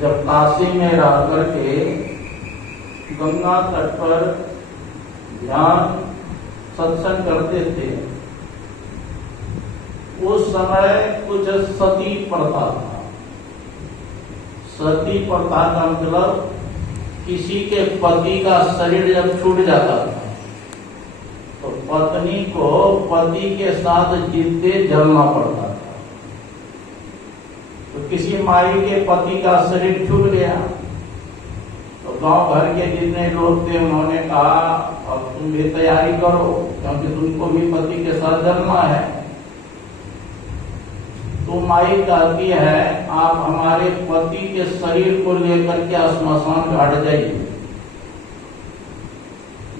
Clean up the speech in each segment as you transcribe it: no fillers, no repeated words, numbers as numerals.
जब काशी में रह करके गंगा तट पर ध्यान सत्संग करते थे, उस समय कुछ सती प्रथा था। सती प्रथा का मतलब किसी के पति का शरीर जब छूट जाता था तो पत्नी को पति के साथ जीते जलना पड़ता था। तो किसी माई के पति का शरीर छूट गया तो गांव भर के जितने लोग थे उन्होंने कहा अब तुम भी तैयारी करो, क्योंकि तुमको भी पति के साथ जलना है। तो माई कहती है आप हमारे पति के शरीर को लेकर के श्मशान घाट जाइए।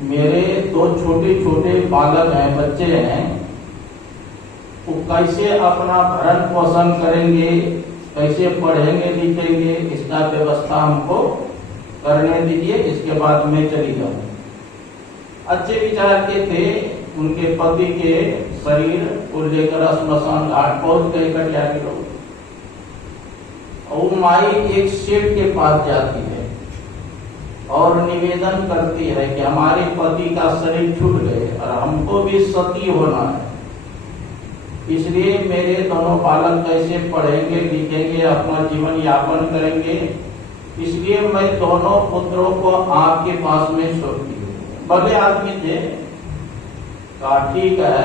मेरे दो छोटे छोटे बालक हैं, बच्चे हैं, वो कैसे अपना भरण पोषण करेंगे, कैसे पढ़ेंगे लिखेंगे, इसका व्यवस्था हमको करने दीजिए, इसके बाद मैं चली जाऊँ। अच्छे विचार के थे, उनके पति के शरीर को लेकर श्मशान घाट पहुंच गए कटियारी लोग। और माई एक सेठ के पास जाती है और निवेदन करती है कि हमारे पति का शरीर छूट गए और हमको भी सती होना है, इसलिए मेरे दोनों बालक कैसे पढ़ेंगे लिखेंगे, अपना जीवन यापन करेंगे, इसलिए मैं दोनों पुत्रों को आपके पास में सौंपती हूँ। बड़े आदमी थे, कहा ठीक है,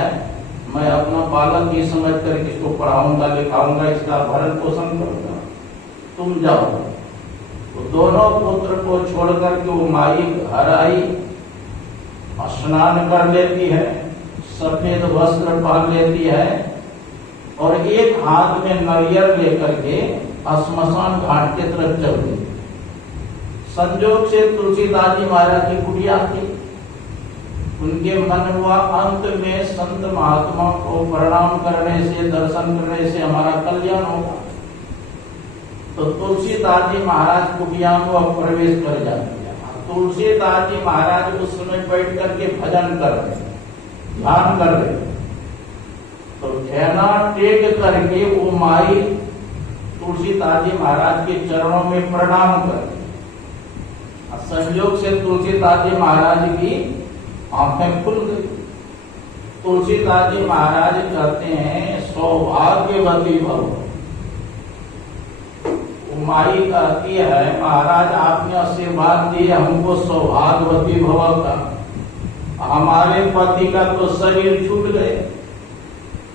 मैं अपना बालक ही समझ कर इसको पढ़ाऊंगा लिखाऊंगा, इसका भरण पोषण करूंगा, तुम जाओ। तो दोनों पुत्र को छोड़कर के वो माई घर आई, स्नान कर लेती है, सफेद वस्त्र पहन लेती है और एक हाथ में नारियल लेकर के श्मशान घाट की तरफ चल गई। संजोग से तुलसीदास जी महाराज की कुटिया थी। उनके मन हुआ अंत में संत महात्मा को प्रणाम करने से, दर्शन करने से हमारा कल्याण होगा। तो तुलसीदास जी महाराज कुटिया में प्रवेश कर जाती है। तुलसीदास जी महाराज उस समय बैठ करके भजन कर रहे, ध्यान कर रहे। तो ठेना टेक करके वो माई तुलसीदास जी महाराज के चरणों में प्रणाम कर। संयोग से तुलसीदास जी महाराज की आंखें खुल गई। तुलसीदास जी महाराज कहते हैं सौभाग्यवती भव। माई कहती है महाराज आपने आशीर्वाद दिए हमको सौभाग्यवती भव का, हमारे पति का तो शरीर छूट गए,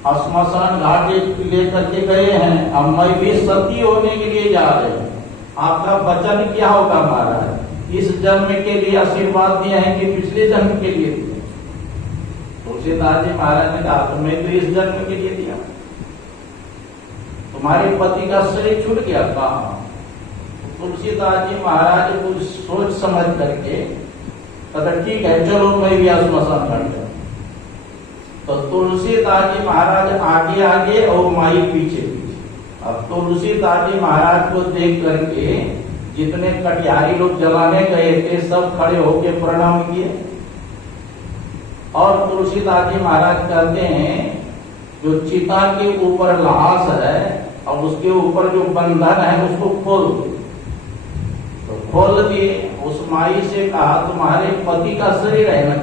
श्मशान घाट लेकर के गए हैं, अब मैं भी सती होने के लिए जा रहे हैं, आपका वचन क्या होगा महाराज? इस जन्म के लिए आशीर्वाद दिया है कि पिछले जन्म के लिए दिया? तुलसीदास जी महाराज ने कहा तो मैं तो इस जन्म के लिए दिया, तुम्हारे पति का शरीर छूट गया। कहा तुलसीदास जी महाराज कुछ सोच समझ करके कहते ठीक है चलो मैं भी श्मशान घाट जाऊं। तो तुलसीदास जी महाराज आगे आगे और माई पीछे पीछे। अब तुलसीदास जी महाराज को देख करके जितने कटियारी लोग जलाने गए थे सब खड़े होकर प्रणाम किए। और तुलसीदास जी महाराज कहते हैं जो चिता के ऊपर लाश है और उसके ऊपर जो बंधन है उसको खोल दो। तो खोल दिए। उस माई से कहा तुम्हारे पति का शरीर है ना?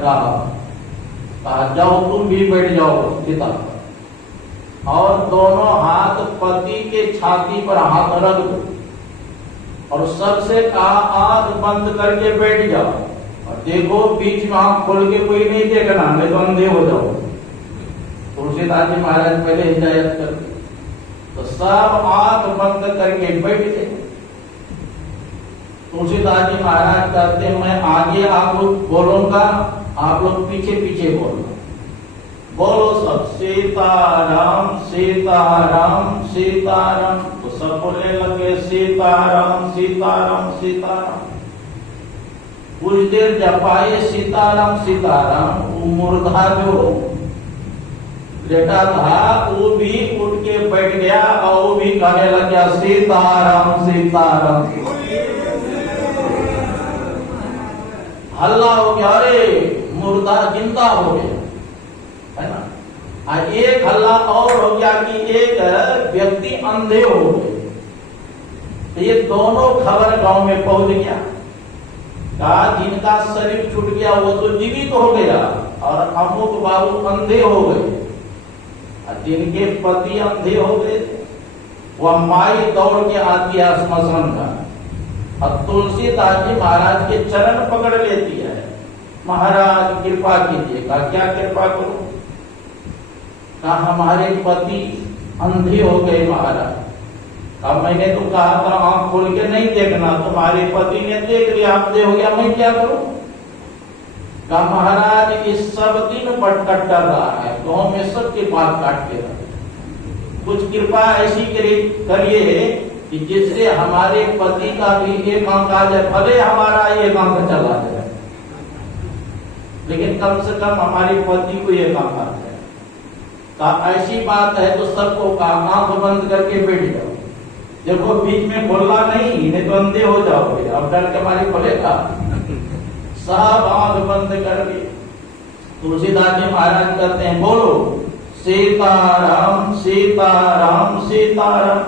कहा जाओ तुम भी बैठ जाओ चिता पर। और दोनों हाथ पति के छाती पर हाथ रख दो और सबसे कहा आंख बंद करके बैठ जाओ और देखो बीच में आंख खोल के कोई नहीं देखना, नहीं तो अंधे हो जाओ। तुलसीदास जी महाराज पहले हिदायत कर, तो सब आंख बंद करके बैठ गए। तुलसीदास जी महाराज कहते हैं मैं आगे आप लोग बोलूंगा, आप लोग पीछे पीछे बोलो। बोलो सब सीताराम सीताराम सीताराम। तो सब बोलने लगे सीताराम सीताराम सीताराम। कुछ देर जपाए सीताराम सीताराम। वो मुर्दा जो लेटा था वो भी उठ के बैठ गया और वो भी कहने लग गया सीताराम सीताराम। हल्ला हो गया, अरे मुर्दा जिंदा हो गया, है ना। एक हल्ला और हो गया कि एक व्यक्ति अंधे हो गए। तो ये दोनों खबर गांव में पहुंच गया। कहा जिनका शरीर छूट गया वो तो जीवित हो गया और अमुक बाबू अंधे हो गए, जिनके पति अंधे हो गए वह माई दौड़ के आती है स्मशान का और तुलसीदास जी महाराज के चरण पकड़ लेती है। महाराज कृपा कीजिए। कहा क्या कृपा करूं? कहा हमारे पति अंधे हो गए महाराज। अब मैंने तो कहा था आंख खोल के नहीं देखना, तुम्हारे पति ने देख लिया अंधे हो गया, मैं क्या करूं? कहा महाराज इस सब दिन भटकट कर रहा है, गांव में सबके बात काट के रहा, कुछ कृपा ऐसी करिए कि जिससे हमारे पति का भी एक आंख आ जाए, भले हमारा एक आंख चला जाए लेकिन कम से कम हमारे पति को एक आंख आ जाए। कहा ऐसी बात है तो सबको कहा आंख बंद करके बैठ जाओ, देखो बीच में बोलना नहीं तो अंधे हो जाओगे, अब डर के मारे बोलेगा। सब आंख बंद कर दी। तुलसीदास जी महाराज कहते हैं बोलो सीताराम सीताराम सीताराम।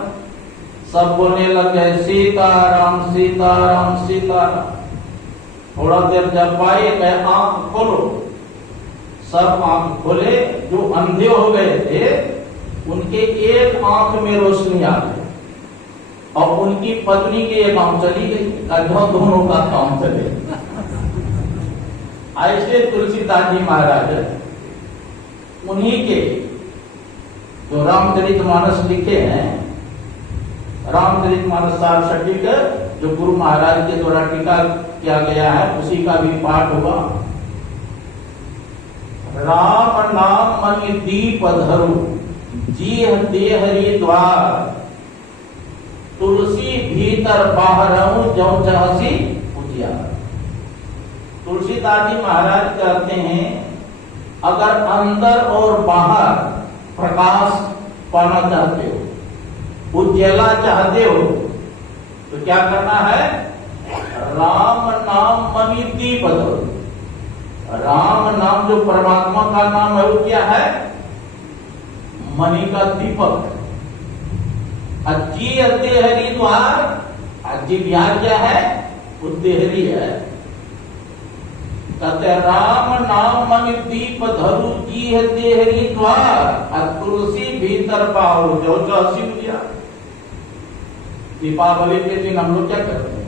सब बोलने लगे सीताराम सीताराम सीताराम। थोड़ा देर जब पाए कहे आंख खोलो। सब आंख खोले। जो अंधे हो गए थे उनके एक आंख में रोशनी आ गई और उनकी पत्नी की एक आंख चली गई, दोनों का काम चले। ऐसे तुलसीदास जी महाराज उन्हीं के जो रामचरितमानस लिखे हैं, रामचरितमानस सारसठिक जो गुरु महाराज के द्वारा टीका किया गया है उसी का भी पाठ होगा। राम नाम मन दीप धरु जी देहरी द्वार, तुलसी भीतर बाहर जो चाहसी उजियार। तुलसीदास जी महाराज कहते हैं अगर अंदर और बाहर प्रकाश पाना चाहते हो, उज्ज्वला चाहते हो तो क्या करना है? राम नाम मणि दीप धरो। राम नाम जो परमात्मा का नाम है वो क्या है? मणि का दीपक। अज्जी देहरी द्वार, अज्जी बिहार क्या है? वो देहरी है। कहते राम नाम मणि दीप धरु जी है देहरी द्वार, और तुलसी भीतर पाओ जो चाहसी उजियार। दीपावली के दिन हम लोग क्या करते हैं?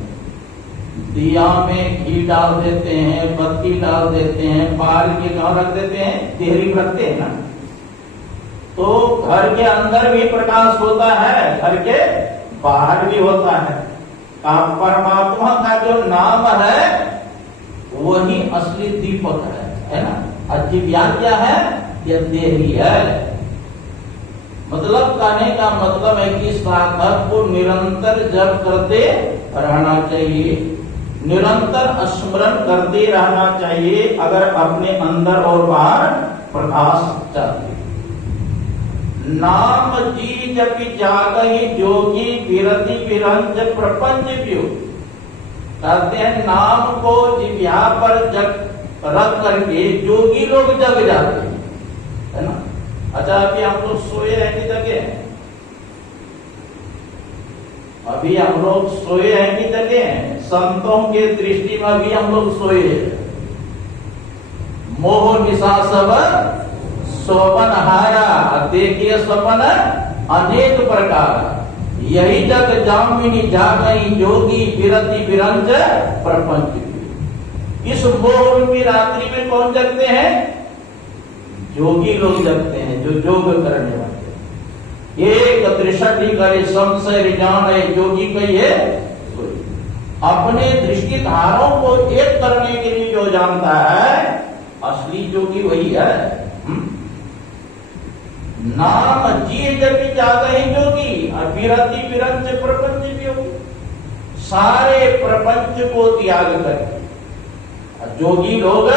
दिया में घी डाल देते हैं, बत्ती डाल देते हैं, बाल के कहाँ रख देते हैं? देहरी रखते हैं ना। तो घर के अंदर भी प्रकाश होता है, घर के बाहर भी होता है। परमात्मा का जो नाम है वही असली दीपक है ना। अच्छी ज्ञान क्या है? यह देहरी है। मतलब कहने का मतलब है कि साधक को निरंतर जप करते रहना चाहिए, निरंतर स्मरण करते रहना चाहिए अगर अपने अंदर और बाहर प्रकाश चाहते। नाम जी जपि जागहि जोगी विरति विरंज प्रपंच पियो। कहते हैं नाम को जिह्वा पर जग रख करके जोगी लोग जग जाते हैं, है ना। अच्छा अभी हम लोग सोए हैं कि जगे हैं? अभी हम लोग सोए हैं कि जगे हैं? संतों के दृष्टि में भी हम लोग सोए हैं। मोह निशा सब सोपन हारा, देखिए सपन अनेक प्रकार, यही जग जामिनी जागई जोगी विरति विरंज प्रपंच। इस मोह रूपी रात्रि में कौन जगते हैं? जोगी लोग जगते हैं, जो योग करने वाले। एक दृष्टि करे संशय जान जोगी कहिए। अपने दृष्टि धारों को एक करने के लिए जो जानता है असली जोगी वही है। नाम जी जपि जागहि जोगी, विरति विरंज प्रपंच भी। सारे प्रपंच को त्याग करके जोगी लोग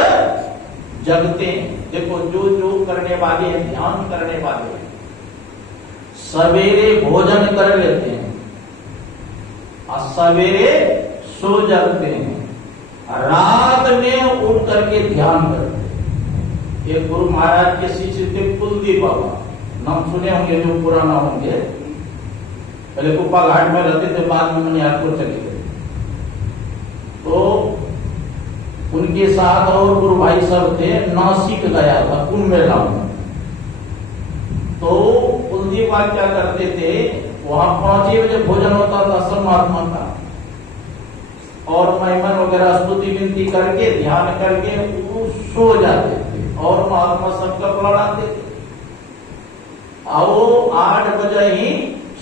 जगते हैं। देखो जो जो करने वाले हैं, ध्यान करने वाले हैं, सवेरे भोजन कर लेते हैं और सवेरे सो जाते हैं, रात में उठ करके ध्यान करते हैं। एक गुरु महाराज के शिष्य थे कुलदीप बाबा, नाम सुने होंगे जो पुराना होंगे। पहले कुप्पा घाट में रहते थे, बाद में मनियारपुर चले गए। तो उनके साथ और गुरु भाई सब थे, नासिक गया था कुंभ मेला में। तो कुलदीप बाग क्या करते थे, वहां 5 बजे भोजन होता था सब महात्मा का, और महिमन वगैरह स्तुति विनती करके ध्यान करके वो सो जाते थे और महात्मा सबका पढ़ाते थे। वो 8 बजे ही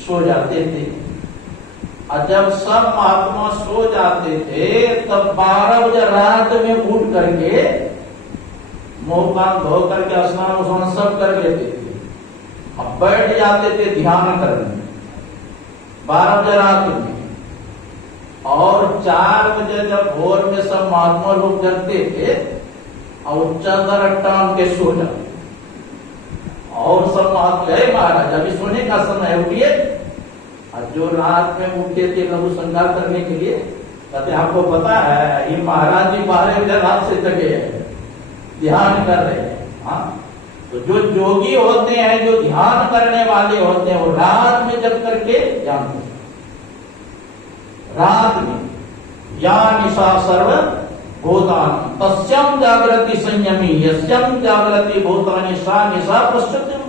सो जाते थे। और जब सब महात्मा सो जाते थे तब 12 बजे रात में उठ करके मुंह कान धो करके स्नान सब कर लेते थे। अब बैठ जाते थे ध्यान करने 12 बजे रात में। और 4 बजे जब भोर में सब महात्मा लोग जगते थे और चादर टांग के सो जाते, और सब महात्मा, महाराज अभी सोने का समय है, उठिए। और जो रात में उठते थे लघु श्रृंगार करने के लिए, कहते आपको पता है ये महाराज जी 12 बजे रात से जगे हैं, ध्यान कर रहे हैं। हाँ, तो जो योगी होते हैं, जो ध्यान करने वाले होते हैं, वो रात में जग करके ध्यान करते हैं। रात में या निशा सर्व भूतान तस्यम जागृति संयमी यस्यम जागृति भूतानि सा निशा पश्चिम।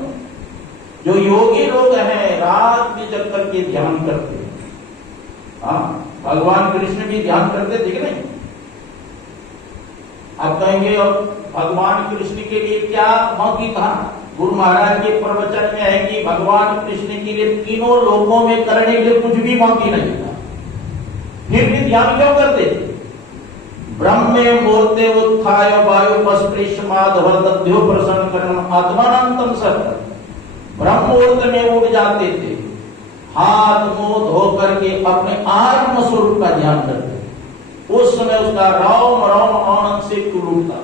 जो योगी लोग हैं रात में जग करके ध्यान करते हैं। हाँ, भगवान कृष्ण भी ध्यान करते थे कि नहीं? आप कहेंगे अब भगवान कृष्ण के लिए क्या मौकी था? गुरु महाराज के प्रवचन में है कि भगवान कृष्ण के लिए तीनों लोकों में करने के लिए कुछ भी मौकी नहीं था, फिर भी ध्यान क्यों करते थे? ब्रह्मे मूर्ते उत्थाय वायु पस्पृश माधव दध्यो प्रसन्न करण आत्मानंतम सत्य। ब्रह्म मुहूर्त में उठ जाते थे, हाथ मुंह धो करके अपने आत्म स्वरूप का ध्यान करते। उस समय उसका रोम रोम आनंद से टूट उठता।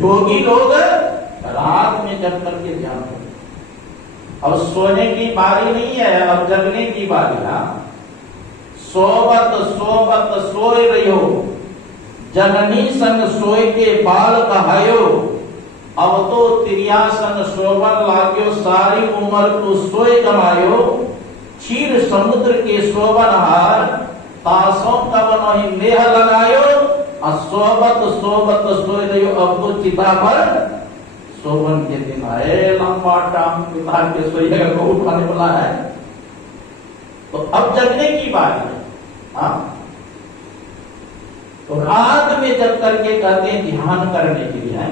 योगी लोग रात में जग करके ध्यान करते। अब सोने की बारी नहीं है, अब जगने की बारी है। सोबत सोबत सोए रहो, जननी संग सोए के बाल कहायो। अब तो तिरियासन शोभन लाग्यो, सारी उम्र तू सोए कमायो। क्षीर समुद्र के शोभन हार, तासों का बनो ही नेह लगायो। सोबत सोबत सोए रहो, अब तो चिता पर शोभन के दिन आए। लंबा टाम पिता के सोएगा को उठाने वाला है। तो अब जगने की बात है। हाँ, तो रात में जग करके कहते हैं ध्यान करने के लिए है।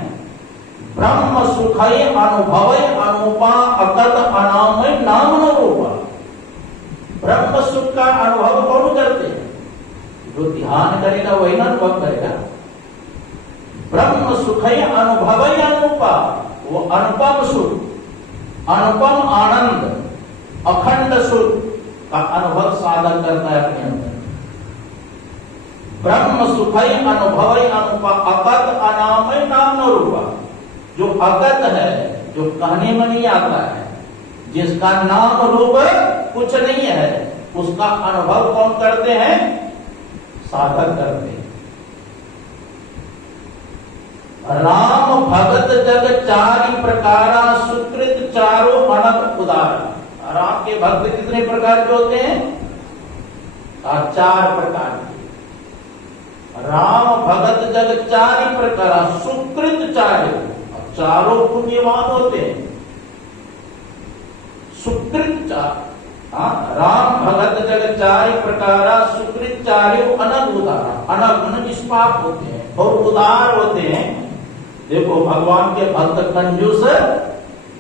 ब्रह्म सुखय अनुभवय अनुपा अकत अनामय नाम न रूपा। ब्रह्म सुख का अनुभव कौन करते हैं? जो ध्यान करेगा वही ना अनुभव करेगा। ब्रह्म सुखय अनुभवय अनुपा, वो अनुपम सुख, अनुपम आनंद, अखंड सुख का अनुभव साधन करता है अपने अंदर। ब्रह्म सुखय अनुभवय अनुपा अकत अनामय नाम न रूपा। जो अगत है, जो कहने में नहीं आता है, जिसका नाम रूप कुछ नहीं है, उसका अनुभव कौन करते हैं? साधक करते हैं। राम भगत जग चारि प्रकारा, सुकृत चारो अनक उदार। राम के भक्त कितने प्रकार के होते हैं? 4 प्रकार के। राम भगत जग चारि प्रकारा, सुकृत चारो, चारों पुण्यवान होते हैं। सुकृत चार, राम भगत जग चारि प्रकारा, सुकृत चार्यो अनग उदारा। अनग मन निष्पाप होते हैं और उदार होते हैं। देखो भगवान के भक्त कंजूस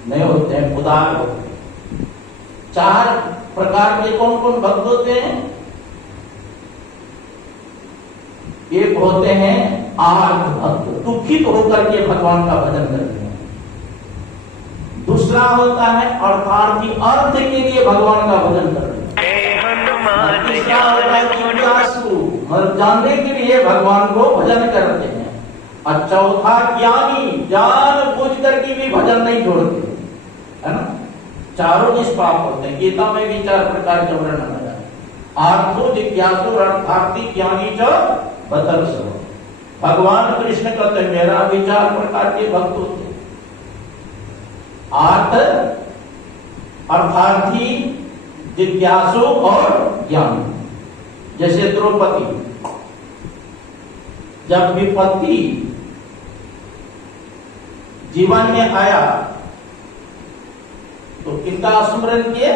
नहीं होते हैं, उदार होते हैं। 4 प्रकार के कौन कौन भक्त होते हैं? एक होते हैं आर्त भक्त, दुखित होकर के भगवान का भजन करते हैं। दूसरा होता है अर्थार्थी, अर्थ के लिए भगवान का भजन करते हैं। तीसरा होता है जिज्ञासु, मतलब जानने के लिए भगवान को भजन करते हैं। और चौथा ज्ञानी, जान बूझ करके भी भजन नहीं छोड़ते, है ना। चारों निष्पाप होते हैं। गीता में भी 4 प्रकार के वर्णन है। आर्थो जिज्ञासु अर्थार्थी ज्ञानी च बतर्स। भगवान कृष्ण कहते हैं मेरा भी 4 प्रकार के भक्त होते हैं। आर्थ, अर्थार्थी, जिज्ञासु और ज्ञान। जैसे द्रौपदी, जब विपत्ति जीवन में आया तो किनका स्मरण किए?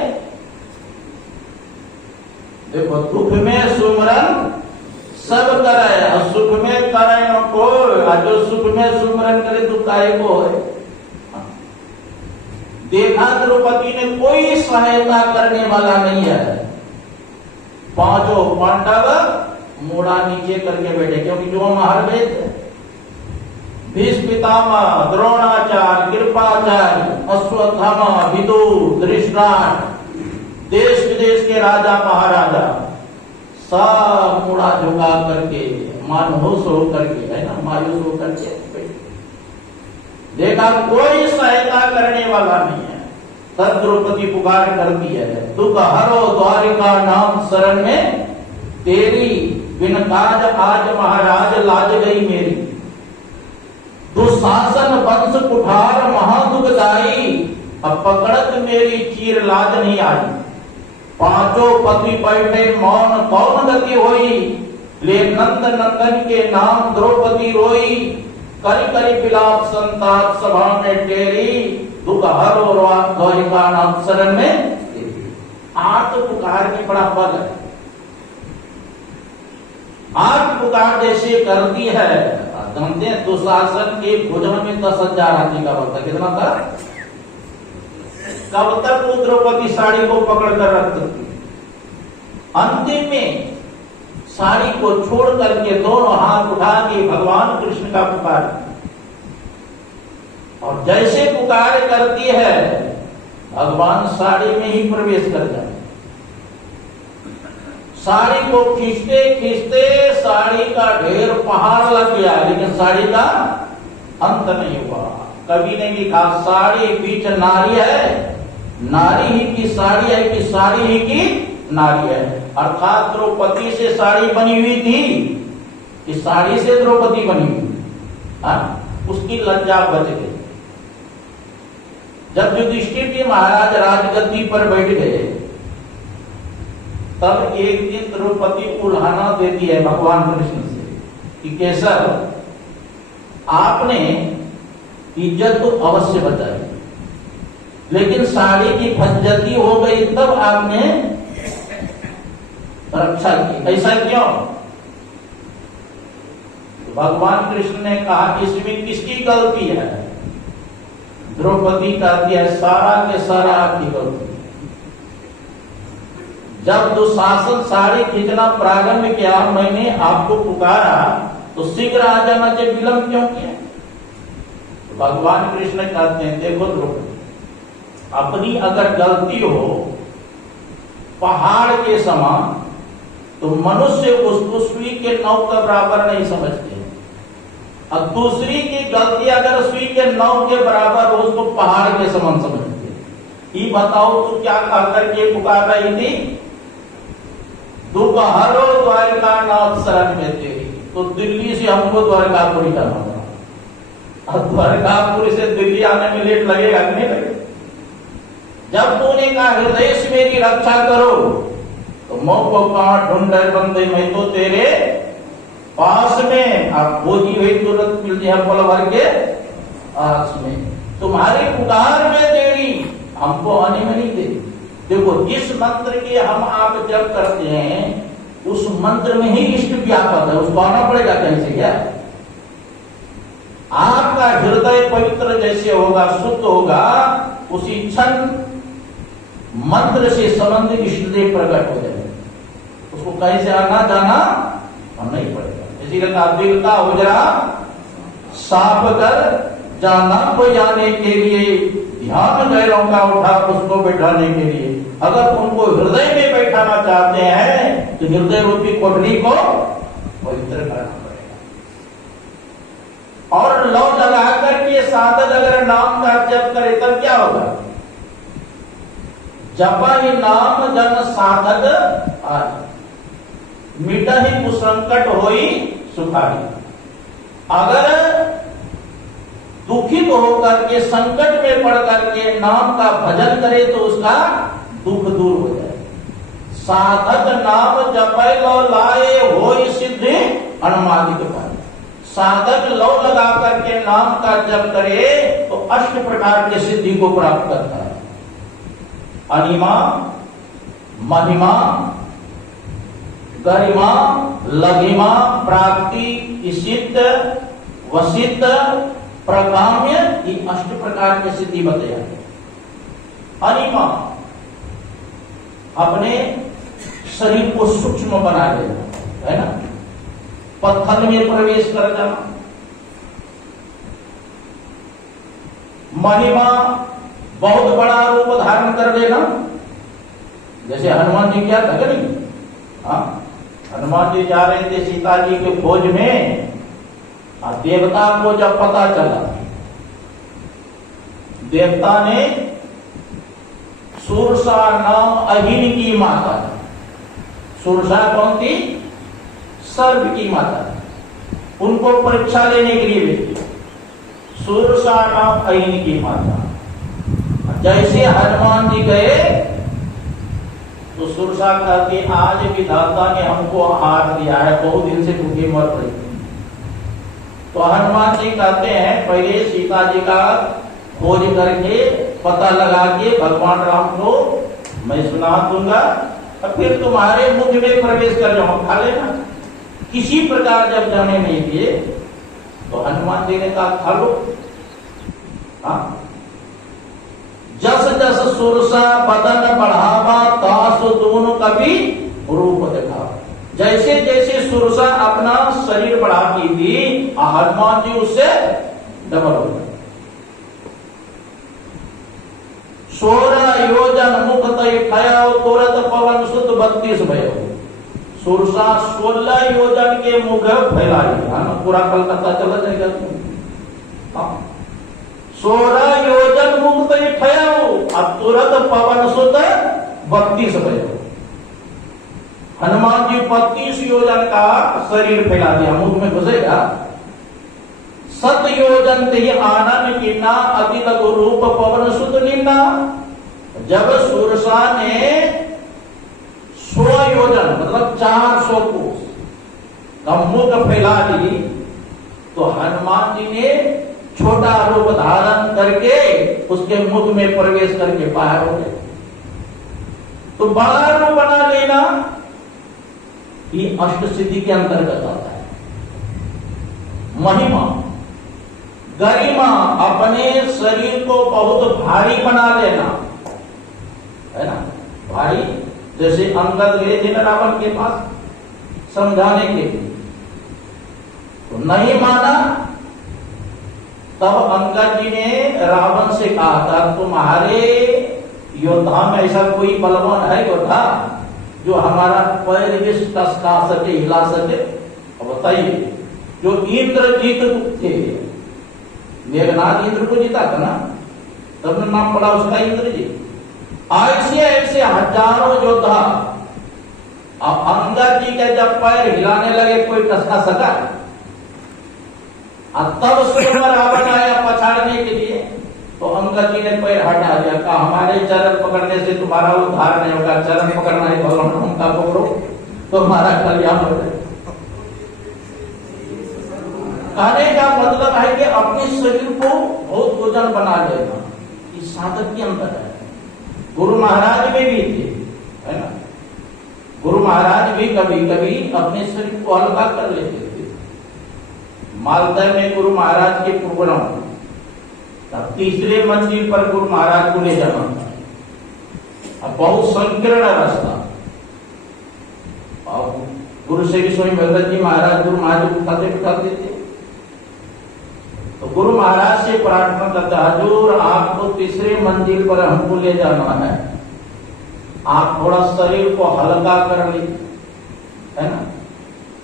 देखो, दुख में सुमरन सब करे, और सुख में करे न कोई, और जो सुख में सुमरन करे दुख काहे को है। देखा द्रौपदी ने कोई सहायता करने वाला नहीं है, पांचों पांडव मोड़ा नीचे करके बैठे, क्योंकि जो महार थे भीष्म पितामह, द्रोणाचार्य, कृपाचार्य, अश्वत्थामा, विदुर, धृतराष्ट्र, देश विदेश के राजा महाराजा सब मुड़ा झुका करके, मानहोश होकर के, है ना, मायूस होकर के देखा कोई सहायता करने वाला नहीं है। तब द्रौपदी पुकार करती है, दुख हरो द्वारिका नाम शरण में तेरी, बिन काज आज महाराज लाज गई मेरी। दुशासन वंश कुठार महादुखदाई, अब पकड़त मेरी चीर लाज नहीं आई। पांचों पति बैठे मौन कौन गति होई, ले नंद नंदन के नाम द्रौपदी रोई। करी करी विलाप संताप सभा में टेरी, दुख हरो द्वारिका नाम शरण में। आठ पुकार के बड़ा बल है, आठ पुकार जैसे करती है। जानते हैं दुशासन के भोजन में 10,000 हाथी का बल था, कितना था? कब तक वो द्रौपदी साड़ी को पकड़ कर रखती थी, अंतिम में साड़ी को छोड़ करके दोनों हाथ उठा के भगवान कृष्ण का पुकार, और जैसे पुकार करती है भगवान साड़ी में ही प्रवेश कर जाए। साड़ी को खींचते खींचते साड़ी का ढेर पहाड़ लग गया, लेकिन साड़ी का अंत नहीं हुआ। कभी ने लिखा साड़ी बीच नारी है, नारी ही की साड़ी है कि साड़ी ही की नारी है। अर्थात द्रौपदी से साड़ी बनी हुई थी कि साड़ी से द्रौपदी बनी हुई, उसकी लज्जा बच गई। जब युधिष्ठिर जी महाराज राजगद्दी पर बैठ गए, तब एक दिन द्रौपदी उल्हाना देती है भगवान कृष्ण से कि केसर, आपने इज्जत तो अवश्य बचाई, लेकिन साड़ी की फज्जती हो गई तब आपने रक्षा की, ऐसा क्यों? तो भगवान कृष्ण ने कहा इसमें किसकी गलती है? द्रौपदी कहती है सारा के सारा आपकी गलती। जब दुशासन साड़ी खींचना प्रारंभ किया, मैंने आपको पुकारा तो शीघ्र आ जाना चाहिए, विलंब क्यों किया? तो भगवान कृष्ण कहते हैं देखो द्रौपदी, अपनी अगर गलती हो पहाड़ के समान, तो मनुष्य उसको सुई के नौ के बराबर नहीं समझते, और दूसरी की गलती अगर सुई के नौ के बराबर हो उसको पहाड़ के समान समझते। ये बताओ तू क्या कहकर के पुकार रही थी? दुख हरो द्वारिका नाथ शरण में तेरी, तो दिल्ली से हमको द्वारकापुरी जाना पड़ा, और द्वारकापुरी से दिल्ली आने में लेट लगेगा कि नहीं लगेगा? जब तूने कहा हृदय से मेरी रक्षा करो, तो मौको कहां ढूंढे बंदे, मैं तो तेरे पास में, आप खोजी हुई तुरंत मिलती है पल भर के आस में। तुम्हारी पुकार में देरी हमको आने में नहीं देती। देखो, जिस मंत्र की हम आप जप करते हैं उस मंत्र में ही इष्ट व्यापक है, उसको आना पड़ेगा कहीं से क्या? आपका हृदय पवित्र जैसे होगा, शुद्ध होगा, उसी क्षण मंत्र से संबंधित इष्टदेव प्रकट हो जाए, उसको कहीं से आना जाना नहीं पड़ेगा। इसीलिए कहा दिल का हुजरा साफ कर जाना को जाने के लिए, ध्यान गैरों का उठा उसको बैठाने के लिए। अगर उनको हृदय में बैठाना चाहते हैं तो हृदय रूपी कोठरी को पवित्र करना पड़ेगा। और लौ लगा करके साधक अगर नाम का जप करे तब क्या होगा? जपा ही नाम जन साधक आज, मिटा ही कुसंकट होई सुखाई। अगर दुखित होकर के, संकट में पड़ करके नाम का भजन करे तो उसका दुख दूर हो जाए। साधक नाम जपै लो लाए होई सिद्धि अनुमादिक पाए। साधक लौ लगा करके नाम का जप करे तो अष्ट प्रकार के सिद्धि को प्राप्त करता है। अनिमा, महिमा, गरिमा, लघिमा, प्राप्ति, इसित, वसित, प्रकाम्य, ये अष्ट प्रकार की सिद्धि बताया। अनिमा अपने शरीर को सूक्ष्म बना लेना, है ना, पत्थर में प्रवेश कर जाना। महिमा बहुत बड़ा रूप धारण कर लेना, जैसे हनुमान जी क्या था नहीं, हनुमान जी जा रहे थे सीता जी के खोज में, और देवता को जब पता चला, देवता ने सुरसा नाम अहिन की माता, सुरसा कौन थी? सर्प की माता, उनको परीक्षा लेने के लिए भेजी। सुरसा नाम अहिन की माता। जैसे हनुमान जी गए तो सुरसा कहती, आज विधाता ने हमको हार दिया है, बहुत दिन से भूखे मर रही। तो हनुमान जी कहते हैं पहले सीता जी का खोज करके पता लगा के भगवान राम को मैं सुना दूंगा, और फिर तुम्हारे मुख में प्रवेश कर जाऊंगा, खा लेना। किसी प्रकार जब जाने नहीं दिए तो हनुमान जी ने कहा खा लो। हाँ, जस जस सुरसा बदन बढ़ावा तास दोनों कभी रूप दिखा। जैसे जैसे सुरसा अपना शरीर बढ़ाती थी, हनुमान जी उससे डबल हो गए। 16 योजन मुख तय खया तुरंत पवन सुत 32 भयो। सुरसा 16 योजन के मुख फैलाई, पूरा कलकत्ता चला जाएगा। 16 योजन मुख तय खया, अब तुरंत पवन सुत 32 भयो। हनुमान जी 32 योजन का शरीर फैला दिया, मुख में घुसेगा। 7 योजन ते आनंद की ना अति लघु रूप पवन सुत निन्ना। जब सुरसा ने 100 योजन मतलब 400 कोस का मुख फैला दी, तो हनुमान जी ने छोटा रूप धारण करके उसके मुख में प्रवेश करके बाहर हो गए। तो बड़ा रूप बना लेना ये अष्ट सिद्धि के अंतर्गत आता है। महिमा, गरिमा अपने शरीर को बहुत भारी बना लेना, है ना, भारी। जैसे अंगद गए थे ना रावण के पास समझाने के लिए, तो नहीं माना। तब अंगद जी ने रावण से कहा था तुम्हारे योद्धा में ऐसा कोई बलवान है योद्धा जो हमारा पैर इस टसका सके, हिला सके? अब बताइए, जो इंद्रजीत थे, मेघनाथ इंद्र को जीता था ना, तब ने नाम पड़ा उसका इंद्रजीत। ऐसे ऐसे हजारों योद्धा, अब अंगद जी के जब पैर हिलाने लगे कोई टसका सका? तब स्वयं रावण आया पछाड़ने के लिए, तो अंगद जी ने पैर हटा दिया, कहा हमारे चरण पकड़ने से तुम्हारा उद्धार नहीं होगा, चरण पकड़ना है भगवान उनका पकड़ो तो हमारा कल्याण हो जाए। कहने का मतलब है कि अपने शरीर को बहुत वजन बना लेना, इस साधक के अंदर है। गुरु महाराज में भी थे, है ना, गुरु महाराज भी कभी कभी अपने शरीर को हल्का कर लेते थे। मालदह में गुरु महाराज के प्रोग्राम, तब तीसरे मंजिल पर गुरु महाराज को ले जाना था। अब बहुत संकीर्ण रास्ता, और गुरु से भी स्वयं भगत जी महाराज गुरु महाराज उठाते थे। तो गुरु महाराज से प्रार्थना करता, हजूर आपको तीसरे मंजिल पर हमको ले जाना है, आप थोड़ा शरीर को हल्का कर लीजिए, है ना।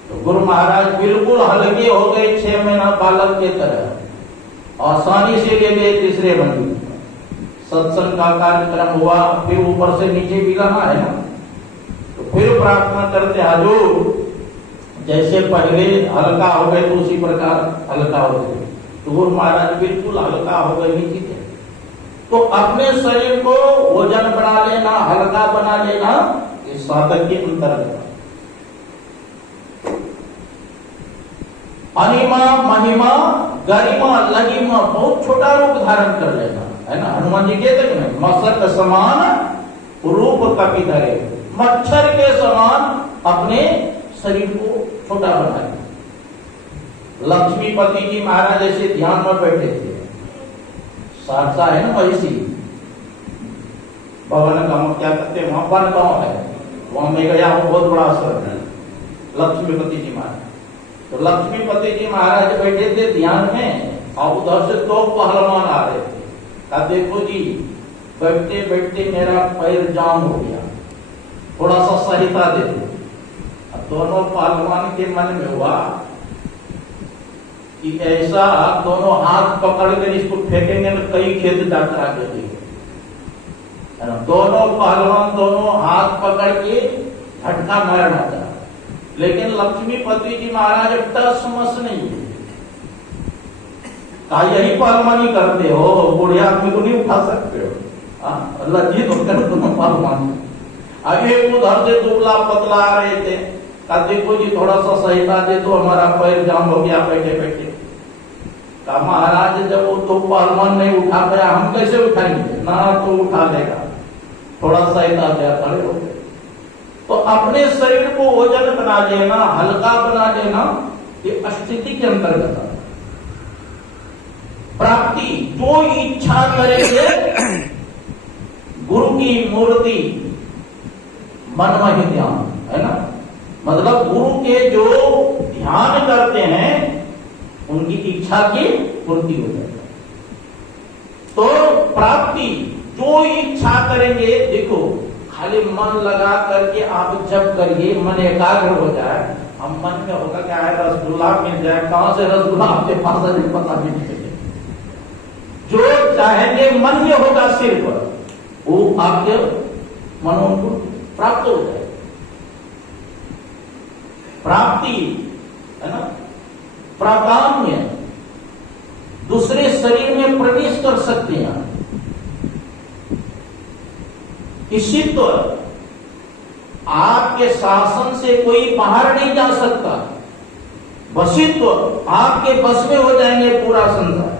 तो गुरु महाराज बिल्कुल हल्के हो गए, 6 महीना बालक के तरह, आसानी से ले गए तीसरे मंजिल। सत्संग का कार्यक्रम हुआ, फिर ऊपर से नीचे भी लाना है ना, तो फिर प्रार्थना करते, हजूर जैसे पहले हल्का हो गए तो उसी प्रकार हल्का हो गए। तो गुरु महाराज बिल्कुल हल्का हो गए नीचे थे। तो अपने शरीर को वजन बना लेना, हल्का बना लेना, ये साधक के अंतर्गत। अनिमा, महिमा, गरिमा, लगिमा बहुत छोटा रूप धारण कर लेना है ना। हनुमान जी कहते हैं मशक समान रूप कपि धरे, मच्छर के समान अपने शरीर को छोटा बनाए। लक्ष्मीपति जी महाराज ऐसे ध्यान में बैठे थे, सारसा है ना वैसी भवन गांव क्या कहते हैं, वहां वन गांव है, वहां में गया वो बहुत बड़ा आश्रम है लक्ष्मीपति जी महाराज। तो लक्ष्मीपति जी महाराज बैठे थे ध्यान में और उधर से दो पहलवान आ रहे थे। कहा देखो जी बैठते बैठते मेरा पैर जाम हो गया, थोड़ा सा सहायता दे दो। अब दोनों पहलवान के मन में हुआ कि ऐसा दोनों हाथ पकड़ कर इसको फेंकेंगे तो कई खेत जाकर आगे देंगे। दोनों पहलवान दोनों हाथ पकड़ के झटका मारना था, लेकिन लक्ष्मीपति जी महाराज टस मस नहीं है। कहा यही पहलवानी करते हो, बूढ़े आदमी को नहीं उठा सकते हो। लज्जित होकर दोनों पहलवान आगे उधर से दुबला पतला आ रहे थे। कहा देखो जी थोड़ा सा सहायता दे दो, हमारा पैर जाम हो गया बैठे बैठे। कहा महाराज जब वो दो पहलवान नहीं उठा पाया हम कैसे उठाएंगे, ना तो उठा लेगा, थोड़ा सहायता दिया खड़े हो गए। तो अपने शरीर को वजन बना लेना, हल्का बना लेना, ये स्थिति के अंतर्गत प्राप्ति। जो इच्छा करेंगे गुरु की मूर्ति मन में ध्यान है ना, मतलब गुरु के जो ध्यान करते हैं उनकी इच्छा की पूर्ति हो जाएगी। तो प्राप्ति जो इच्छा करेंगे, देखो खाली मन लगा करके आप जब करिए मन एकाग्र हो जाए, हम मन में होगा क्या है रसगुल्ला मिल जाए, कहां से रसगुल्ला आपके पास है पता भी नहीं चले। जो चाहेंगे मन में होगा सिर्फ वो आपके मनों को प्राप्त हो जाए। प्राप्ति है ना, प्राकाम्य दूसरे शरीर में प्रवेश कर सकते हैं। इसित्व आपके शासन से कोई बाहर नहीं जा सकता। वशित्व आपके बस में हो जाएंगे पूरा संसार।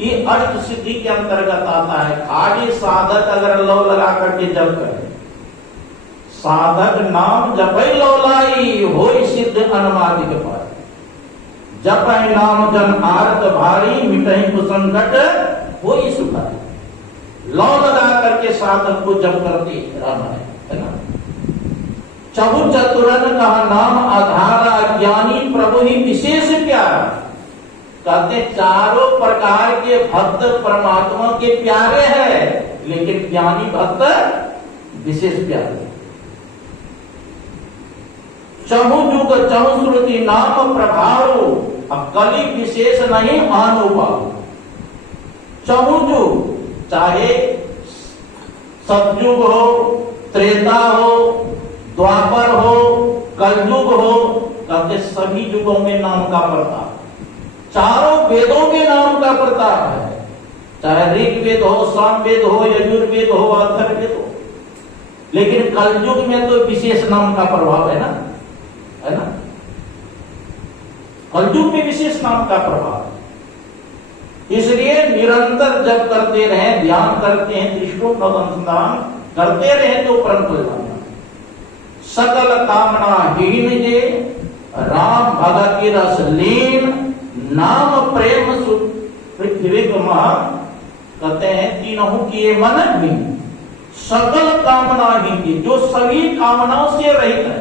ये अष्ट सिद्धि के अंतर्गत आता है। खाली साधक अगर लव लगा करके जप करे, साधक नाम जपै लौलाई हो सिद्ध अनुमादिक पाए। जपै नाम जन आरत भारी मिटहि कुसंकट हो सुखारी। लौ लगा करके साधक को जप करते रहना है ना। चहु चतुरन कहा नाम आधारा, ज्ञानी प्रभु ही विशेष प्यारा। कहते चारों प्रकार के भक्त परमात्मा के प्यारे हैं, लेकिन ज्ञानी भक्त विशेष प्यारे। चहु युग चहु श्रुति नाम प्रभाव, अब कली विशेष नहीं अनुभाव। चहु युग चाहे सतयुग हो, त्रेता हो, द्वापर हो, कलयुग हो, कहते सभी युगों में नाम का प्रताप। चारों वेदों में नाम का प्रताप है, चाहे ऋग्वेद हो, सामवेद हो, यजुर्वेद हो, अथर्ववेद हो। लेकिन कलयुग में तो विशेष नाम का प्रभाव है ना, है ना। कलयुग में विशेष नाम का प्रभाव, इसलिए निरंतर जप करते रहे, ध्यान करते हैं, दृष्टो अनुसंधान करते रहे तो परम कल्याण। सकल कामना हीन जे राम भगति रस लीन, नाम प्रेम पृथ्वी महा। कहते हैं तीनों किए मन हीन। सकल कामना हीन, जो सभी कामनाओं से रहित है।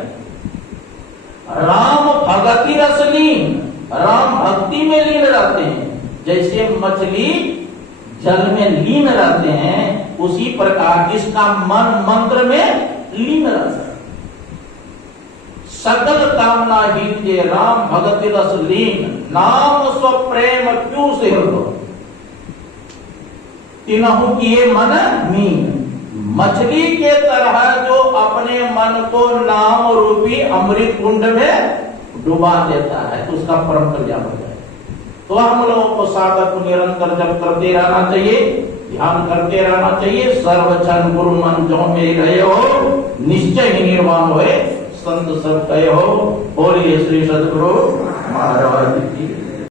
राम भगति रस लीन, राम भक्ति में लीन रहते हैं। जैसे मछली जल में लीन रहते हैं, उसी प्रकार जिसका मन मंत्र में लीन रहता है। सकल कामना हीन जे राम भगति रस लीन, नाम स्व प्रेम क्यों से हो। तीनों किए मन मीन। मछली के तरह जो अपने मन को नाम रूपी अमृत कुंड में डुबा देता है तो उसका परम कल्याण हो जाए। तो हम लोगों को साधक को निरंतर जप करते रहना चाहिए, ध्यान करते रहना चाहिए। सर्वक्षण गुरु मन जो में रहे हो निर्वाण हुए संत सब कहे हो। बोलिए श्री सद्गुरु महाराज की।